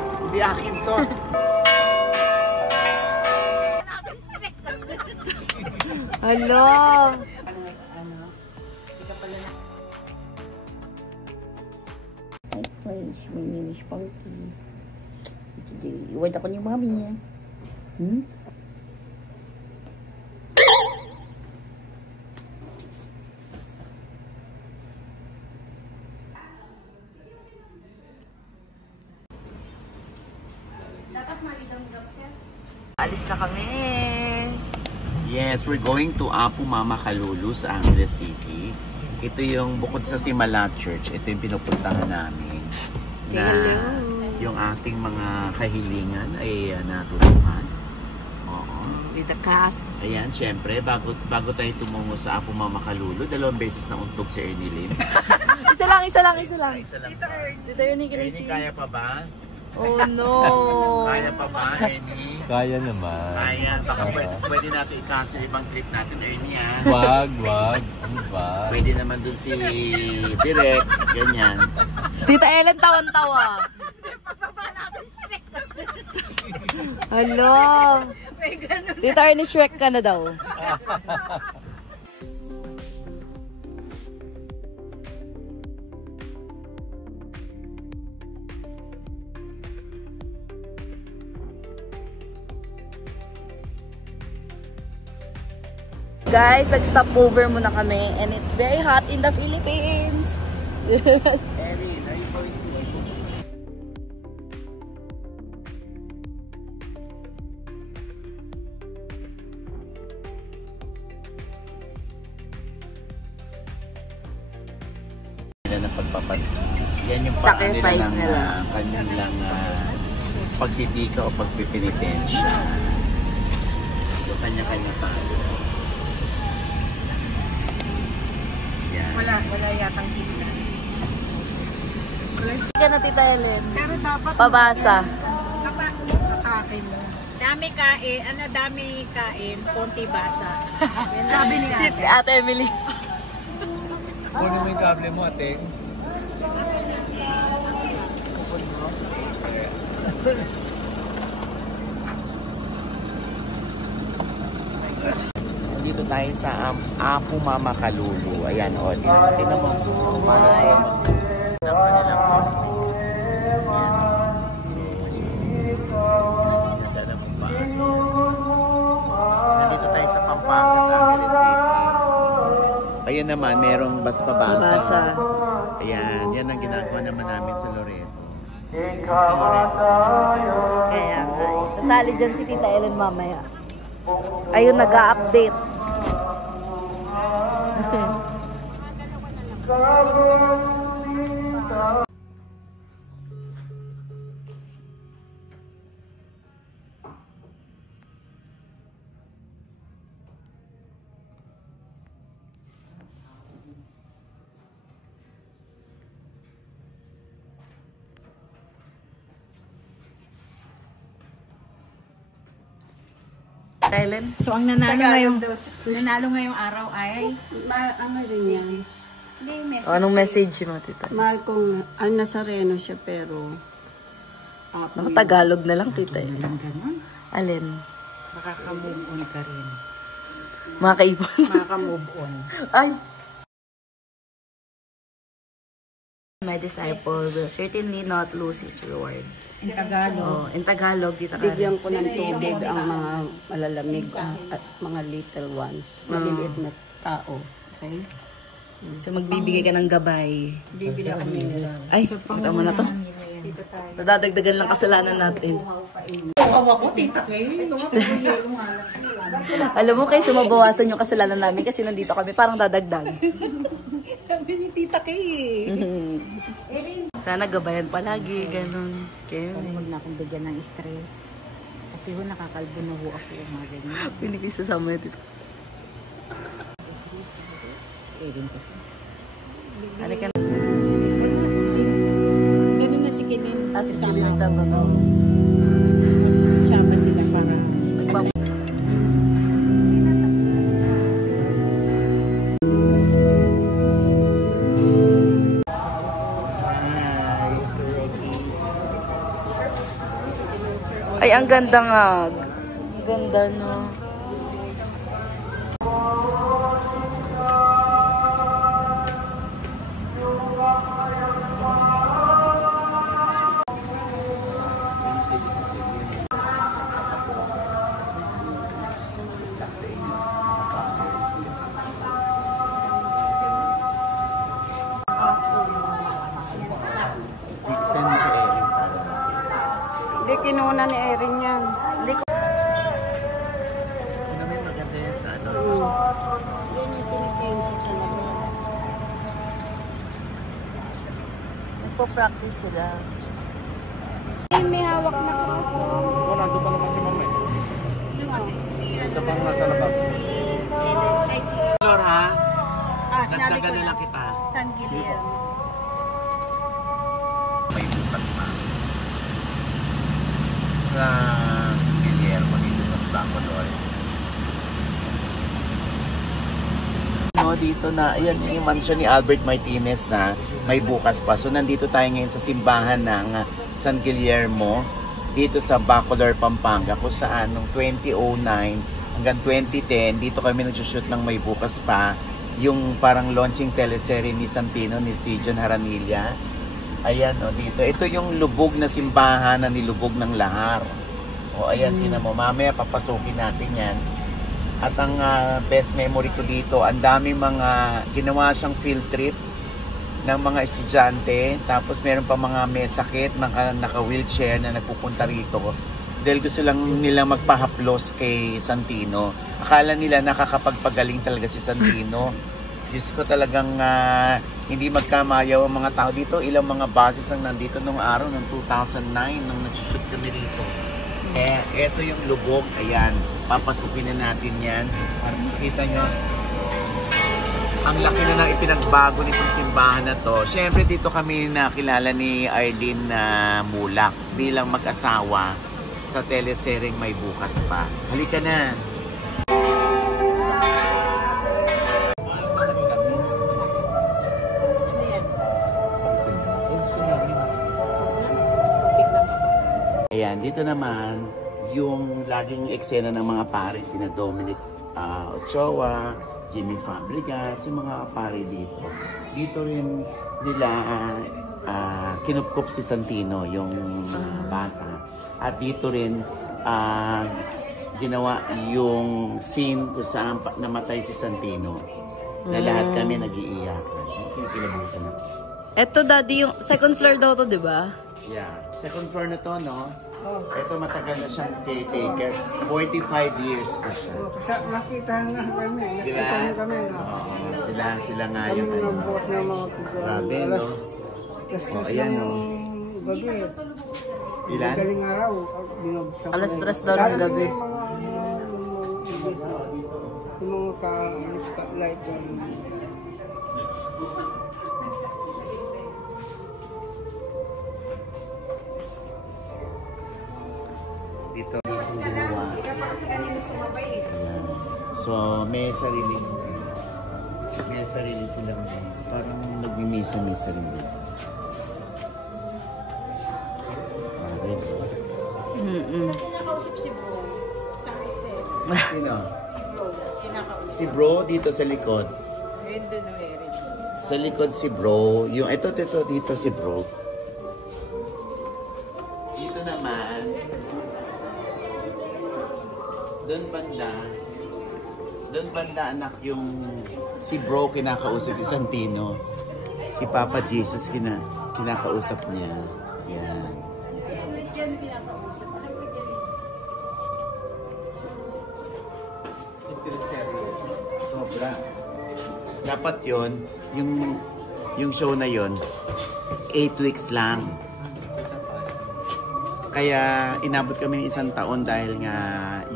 Hindi akin to. Hello. Hi friends, my name is Funky. Today, iwad ako ni mami niya. Alis na kami. Yes, we're going to Apu Mama Kalulu sa Angeles City. Ito yung bukod sa Simala Church, ito yung pinupuntahan namin. Na yung ating mga kahilingan ay natulungan. Oo. With the cast. Ayan, syempre, bago tayo tumungo sa Apu Mama Kalulu, 2 beses na untog si Ernie Lim. Isa lang. Isa lang. Dito yun yung Ernie, kaya pa ba? Oh no! Kaya pa ba, Ernie? Kaya naman. Kaya. Baka pwede natin i-cancel ibang trip natin, Ernie, ha? Wag. Ano ba? Pwede naman dun si Direk, ganyan. Tita Ellen tawan-tawa. Hello! Tita Ernie, Shrek ka na daw. Guys, nag-stop over muna kami and it's very hot in the Philippines. Erin, are you going to? Ng pagpapalit. Yan yung sacrifice nila. Kanilang pagtitika o pagpipinitensya. So, kanya-kanya pa. Wala yatang sila. Ka na, Tita Ellen. Pero dapat Pabasa. akin mo. Dami kain, konti basa. Sabi ni Si Ate Emily. Kunin mo yung kable mo, ate. Dito tayo sa Apu Mama Kalulu. Ayan, o. Tingnan mo kung paano sila ng kanilang ornament. Nandito tayo sa Pampanga, sa Angeles City. Ayun naman, merong pabasa. Ayan, yan ang ginagawa naman namin sa Loreto. Sa Loreto. Kaya nga. Sasali dyan si Tita Ellen mamaya. Ayun, nag-a-update. So ang nanalo ngayong araw ay ano rin yan? Anong message mo, Tita? Mahal kong, Nazareno siya pero Tagalog na lang, Tita. Alin? makaka-move on ka rin. Mga kaibon. Makaka-move on. Ay! My disciple will certainly not lose his reward. In Tagalog. Oh, in Tagalog, Tita Karen. bigyan ko ng tubig ang mga malalamig at mga little ones. Maliliit na tao. Okay? So, magbibigay ka ng gabay. Bibili ako nila. Ay, kita mo na to. Nadadagdagan lang kasalanan natin. Kawawa ko, Tita Kay. Alam mo, kayo sumabawasan yung kasalanan namin kasi nandito kami parang dadagdag. Sabi ni Tita Kay Sana gabayan palagi, ganun. Okay. Huwag na akong bigyan ng stress. Kasi nakakalbo na ho ako mga ganyan. Hindi kayo sasama yun dito. Erin kasi. Halika na. Ganun na si Kinin. Sige, tama ka. Tsaba sila para Ay, ang ganda nga. Ganda, no? Saan mo kay Erin? Hindi, kinuna ni Erin yan. Hindi ko... Ano may maganda yan sa ano? Yan yung pinitension talaga. Nagpo-practice sila. May hawak na kaso. Wala, doon pa naman si Mama. Isa pang nasa labas. Lor ha? Sinabi Nagdagan ko na na. lang kita. San Guillermo. May bukas pa. Sa San Guillermo dito sa Bacolod. No, dito na, ayan yung mansion ni Albert Martinez ha, may bukas pa. So nandito tayo ngayon sa simbahan ng San Guillermo dito sa Bacolod, Pampanga, kung saan noong 2009 hanggang 2010 dito kami nag-shoot ng may bukas pa, yung parang launching teleserye ni Santino ni si John Jaramillo. Ayan o, dito. Ito yung lubog na simbahan na nilubog ng lahar. O ayan, tingnan mo. Mamaya papasukin natin yan. At ang best memory ko dito, ang daming mga, ginawa siyang field trip ng mga estudyante. Tapos meron pa mga may sakit, mga naka-wheelchair na nagpupunta rito. Dahil gusto lang nilang magpahaplos kay Santino. Akala nila nakakapagpagaling talaga si Santino. Diyos ko talagang hindi magkamayaw ang mga tao dito. Ilang mga buses ang nandito nung araw, noong 2009, nung nag-shoot kami rito. Eto yung lubog, ayan. Papasukin na natin yan. Para makita nyo, ang laki na ng ipinagbago nitong simbahan na to. Siyempre dito kami nakilala ni Arlene Mulak bilang mag-asawa sa teleseryeng May Bukas Pa. Halika na! Ayan, dito naman yung laging eksena ng mga pare, sina Dominic Ochoa, Jimmy Fabregas, yung mga pare dito. Dito rin nila kinupkup si Santino, yung bata. At dito rin ginawa yung scene kung saan namatay si Santino. Na lahat kami nag-iiyakan. Kinikilabutan na. Eto, Daddy, yung second floor daw to, di ba? Yeah. Second floor na to, no? Ito matagal na siyang caretaker. 45 years na siya. Nakita na kami. Diba? Oo, sila nga yung ano. Grabe, no? Ayan, no? Ilan? Alas 3 daw ng gabi. Yung mga ka-spotlight. Dito ginawa. Ayan. So, may sarili silang parang nagmimisa-misa rin dito. Kinakausap si Bro. Sa Excel. Sino? Kinakausap. Si Bro dito sa likod. Endo no Erin. Sa likod si Bro. Yung ito dito si Bro. Dito naman. Doon banda anak yung si Bro kinakausap si Santino. Si Papa Jesus kinakausap niya. Yan. Sobra. Dapat yon yung show na yon 8 weeks lang. Kaya inabot kami ng 1 taon dahil nga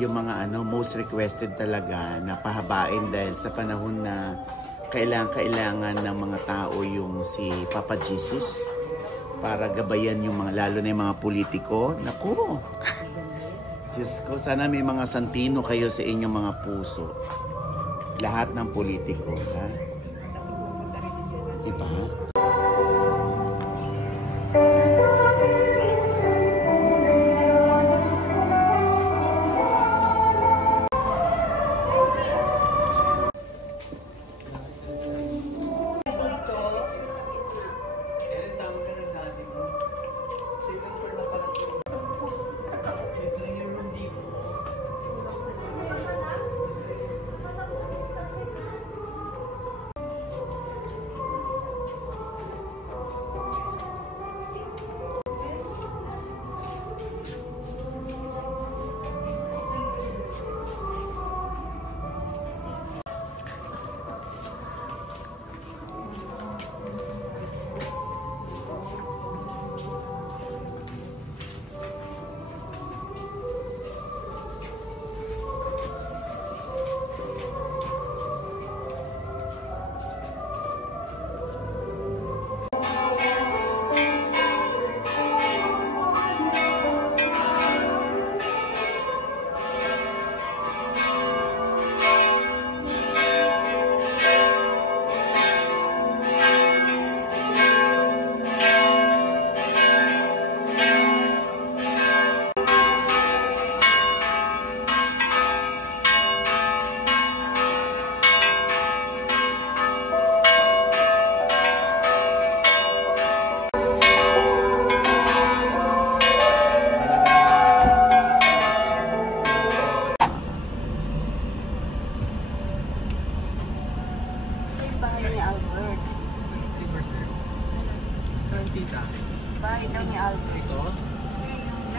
yung mga most requested talaga na pahabain dahil sa panahon na kailangan ng mga tao yung si Papa Jesus para gabayan yung mga, lalo na yung mga politiko. Naku! Diyos ko, sana may mga Santino kayo sa inyong mga puso. Lahat ng politiko, ha? Diba?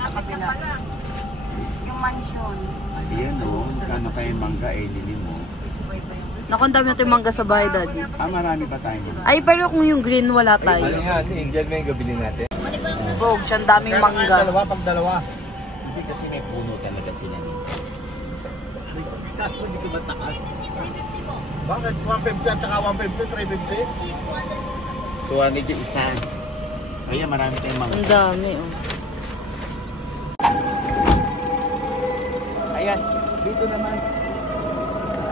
sa kabila. Yung mansion. Ayan o, kano kayo mangga eh, lili mo. Naku, ang dami natin mangga sa bahay, Daddy. Marami pa tayo. Ay, pero kung yung green, wala tayo. Ano nga, Angel may gabili natin. Bog, siya ang daming mangga. Pag dalawa. Hindi kasi may puno talaga sila nito. Hindi ko mataas. Bakit? 150 at saka 150, 350? 200 yung isa. Ayan, marami tayong mangga. Ang dami, oh. Ayan, dito naman.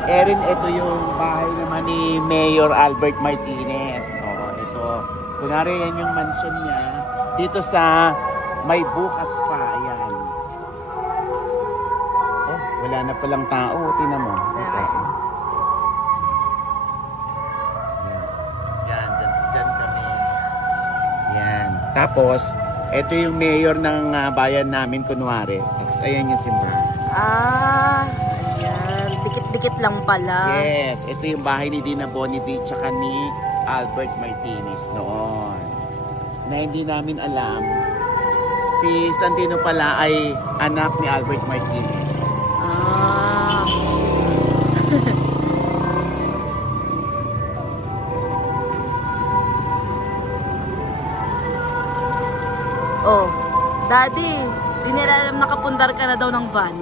Erin, ito yung bahay naman ni Mayor Albert Martinez. Oo, ito. Kunwari yan yung mansion niya. Dito sa May Bukas pa. Ayan. Oh, wala na palang tao. Tingnan mo. Ito. Yan, dyan kami. Yan. Tapos, ito yung mayor ng bayan namin, kunwari. Tapos, ayan yung simbahan. Ayan. Dikit-dikit lang pala. Yes, ito yung bahay ni Dina Bonnie tsaka ni Albert Martinez noon. Na hindi namin alam, si Santino pala ay anak ni Albert Martinez. Oh, Daddy, di nila alam nakapundar ka na daw ng van.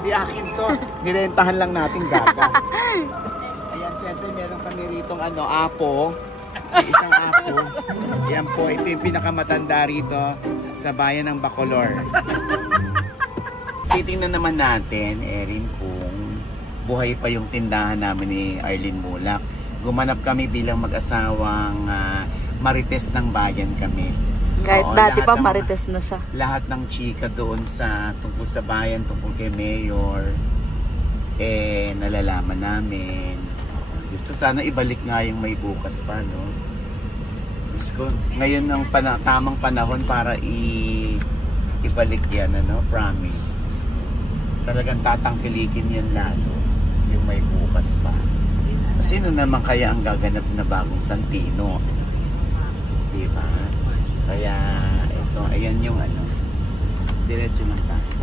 Hindi akin to. Nirentahan lang natin gaga. Ayan, syempre meron kami ritong apo. May isang apo. Ayan po, ito yung pinakamatanda rito sa bayan ng Bacolor. Titingnan naman natin, Erin, kung buhay pa yung tindahan namin ni Arlene Mulak. Gumanap kami bilang mag-asawang marites ng bayan kami. Kahit Oo, dati pa lahat ng- marites na siya. Lahat ng chika doon sa tungkol sa bayan, tungkol kay Mayor, nalalaman namin. Gusto sana ibalik nga yung May Bukas pa, no? Gusto, ngayon ang tamang panahon para ibalik yan, ano? Promise. Talagang tatangkilikin yan lalo, yung May Bukas pa. Sino naman kaya ang gaganap na bagong Santino? Diba? Kaya, ito, ayan yung diretso lang tayo.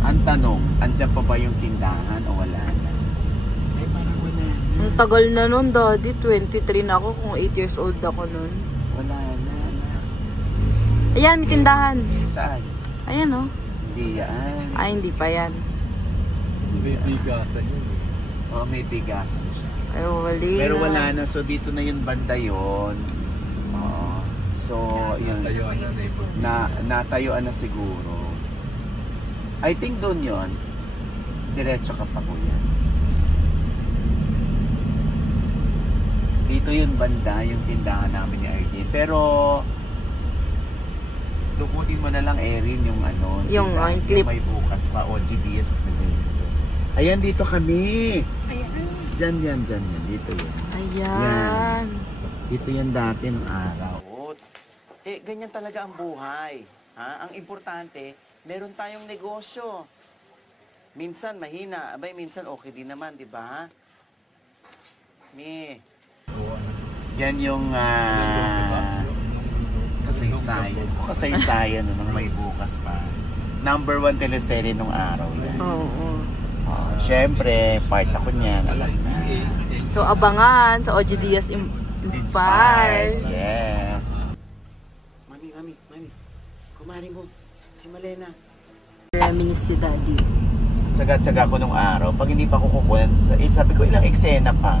Ang tanong, andyan pa ba yung tindahan o wala na? Ay, parang wala na. Ang tagal na nun, Daddy. 23 na ako kung 8 years old ako nun. Wala na. Ayan, may tindahan. Saan? Ayan, oh. Hindi yan. Ay, hindi pa yan. May bigasan yun. Oo, may bigasan siya. Ay, wali Pero na. wala na, so dito na yung banda yun. Oo. So, yun. Natayuan na Natayuan na siguro. I think doon yun. Diretso ka pa, kuya. Dito yung banda, yung tindahan namin ni Arlene. Pero, lukutin mo na lang, Erin, yung Yung tindahan, clip. May Bukas pa, OGDS na dito. Ayan, dito kami. Ayan. Dyan. Dito yun. Ayan. Dito yan dati ng araw. Ganyan talaga ang buhay. Ha? Ang importante, meron tayong negosyo. Minsan mahina, abay minsan okay din naman, di ba? Yan yung kasaysayan ng May Bukas pa. Number 1 teleserye nung araw yan. Oo. Siyempre, part ako niyan, alam na. So, abangan sa OGDS Inspires. Yes. Mami. Kumari mo. Si Malena. Reminisce si Daddy. Tsaga-tsaga ko nung araw. Pag hindi pa ko kukunan, sabi ko ilang eksena pa.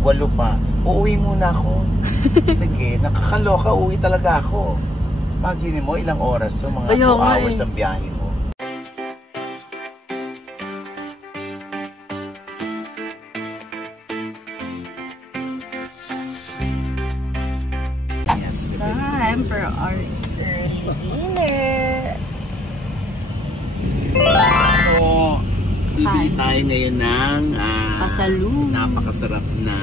8 pa. Uuwi muna ako. Sige, nakakaloka. Uuwi talaga ako. Imagine mo, ilang oras to. Mga 2 hours ang biyahe mo. Time for our dinner. So, bibili tayo ngayon ng Pasalubong. napakasarap na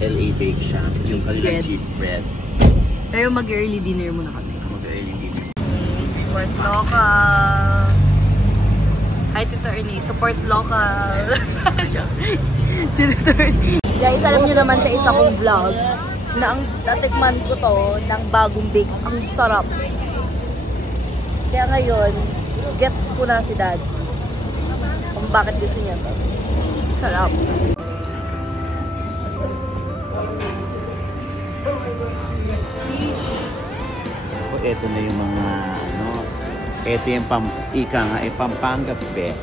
LA Bake Shop. Yung kanilang bread. cheese bread. Pero mag-early dinner muna kami. Mag-early dinner. Support local. Hi, Tito Ernie. Support local. Si Tito Ernie. Guys, alam niyo naman sa isa kong vlog na ang natikman ko to ng bagong bake. Ang sarap. Kaya ngayon, gets ko na si Dad. Kung bakit gusto niya to. Sarap. Ito na yung mga ano, ito yung ika nga, Pampangas best.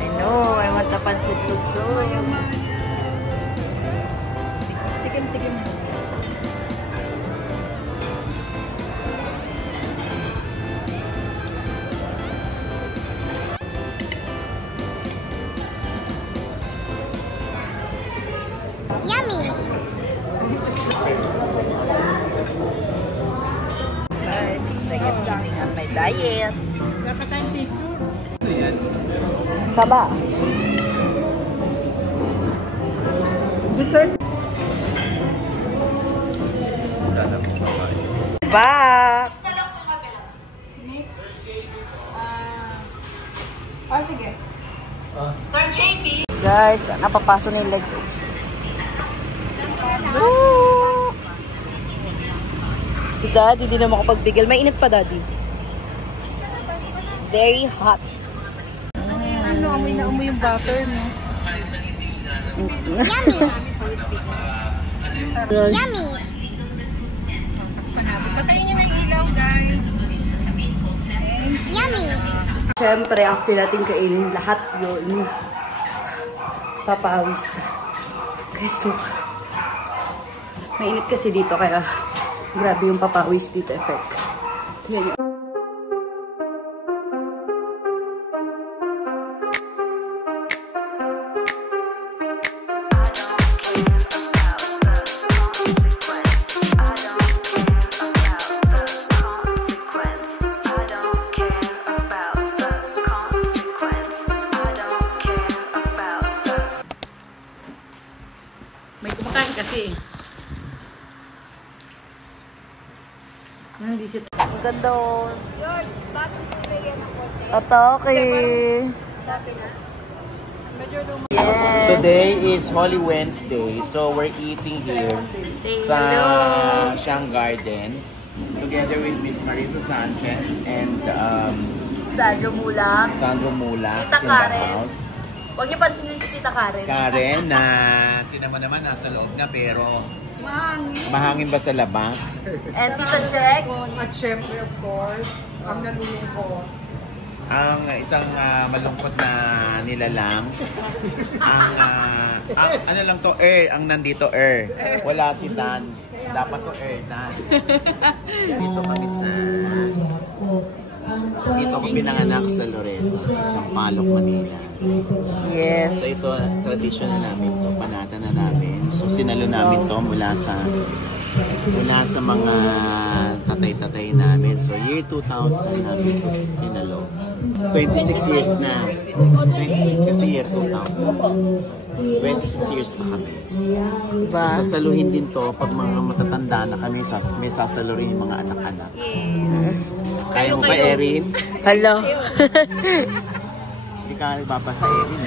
I know, I want the pancit luto. Tikim-tikim mo. Yummy! Like I'm cheating on my diet. Saba. Back! Sige. Guys, napapaso na yung legs. Oops. Woo! Si Daddy, di na makapagbigil. May init pa, Daddy. Very hot. Ano, amoy na amoy yung butter, no? Yummy! Yummy! Patayin niyo ng ilaw, guys. Yummy! Siyempre, after natin kainin lahat yun, papawis ka. Guys, look. Mainit kasi dito, kaya grabe yung papawis dito effect. Tignan nyo. May kumakain kasi. Hindi siya. Ang ganda oh. George, bakit nila yan ang konti? Atake. Dati na. Medyo lumang. Yes. Today is Holy Wednesday, so we're eating here Say sa hello. Siang Garden together with Miss Marisa Sanchez and Sandro Mula. Sandro Mula. Tita in the Karen. house. Huwag niyo pansinin si Tita Karen. Karen na tinama naman nasa loob na pero mahangin ba sa labas? And Tita Jack. At syempre, of course, ang nalulung ko. Ang isang malungkot na nilalang. Ang ano lang to, ang nandito, wala si Dan. Dapat to, Dan. Dito kami sa... Dito ako pinanganak sa Lorenzo, sa Palok, Manila. Yes. So ito, tradisyon na namin to, panata na namin. So sinalo namin to mula sa mga tatay-tatay namin. So year 2000 namin to sinalo. 26 years na. 26 kasi year 2000. 26 years na kami. Diba? So sasaluhin din to pag mga matatanda na kami, may sasalo rin yung mga anak-anak. Kaya mo ba, Erin? Hello. Hindi ka nagbabasa, Erin.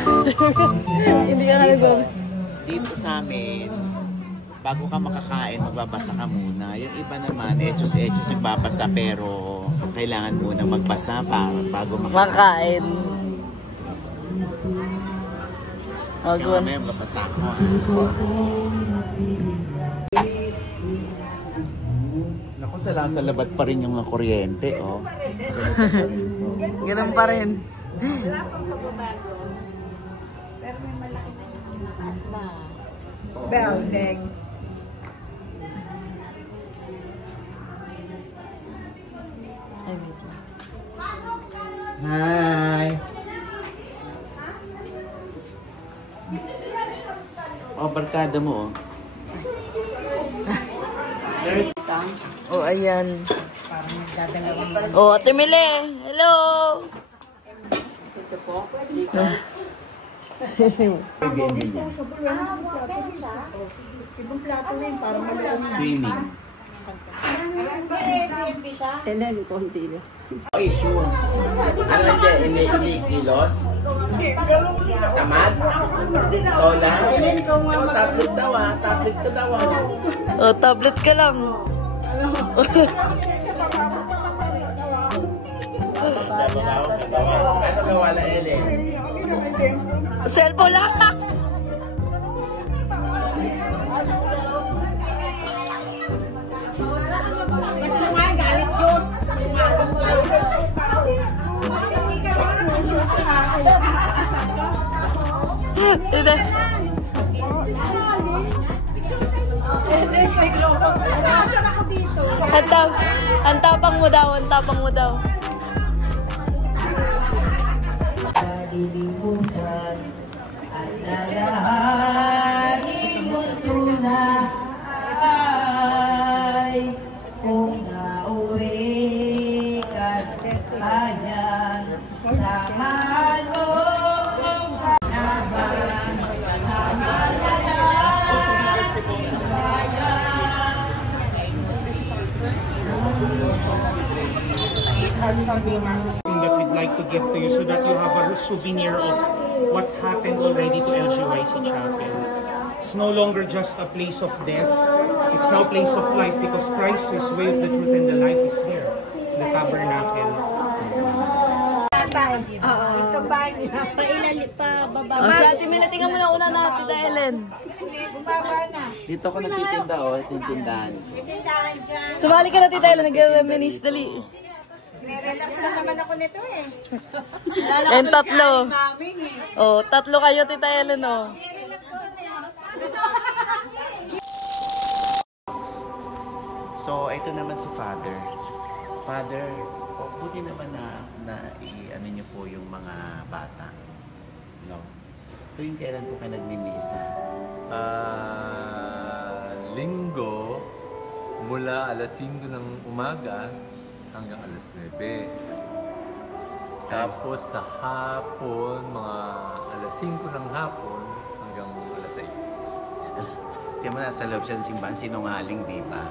Hindi ka nagbabasa. Dito sa amin, bago ka makakain, magbabasa ka muna. Yung iba naman, etos nagbabasa, pero kailangan muna magbasa bago makakain. Oh, Kaya good. mamaya magbabasa ko. Naku, sa labat pa rin yung kuryente, oh. Ganun pa rin. Beldeg. Ay, wait lang. Hi! Oh, barkada mo, oh. There's... Oh, ayan. Oh, Ate Mile. Hello. Ito po. Swimming. Elen, konti lang. Issue. Ano hindi kilos? Tamad? Sola? Oh, tablet daw ah. Tablet ka daw ah. Oh, tablet ka lang. Ano ka wala, Ellen? Cellphone lang. Ang tapang mo daw, ang tapang mo daw. Kalilimutan at lalahanin mo tunay kung nauwi ka sa ayan samahan mo ang kanaban samahan na have something that we'd like to give to you so that you have a souvenir of what's happened already to LGYC Chapel. It's no longer just a place of death. It's now a place of life because Christ, His way of the truth and the life is here. The tabernacle. Ito ba niya? Pailalit pa, baba. Si Ate Mila, tingnan mo na una na, Tita Ellen. Bumaba na. Dito ako nagtitinda, oh. Ito yung tindahan. Tindahan dyan. Sumali ka na, Tita Ellen. Nag-reminis, dali. Relax na naman ako nito eh. And tatlo. Oh, tatlo kayo, Tita Ellen, oh. So, ito naman si Father. Father, buti naman na i-ano niyo po yung mga bata. No? Tuwing kailan po kayo nagmimisa? Linggo, mula alas 5 ng umaga hanggang alas 9. Tapos sa hapon, mga alas 5 ng hapon hanggang alas 6. Di mo nasa loob siya ng simbahan, sinungaling, di ba?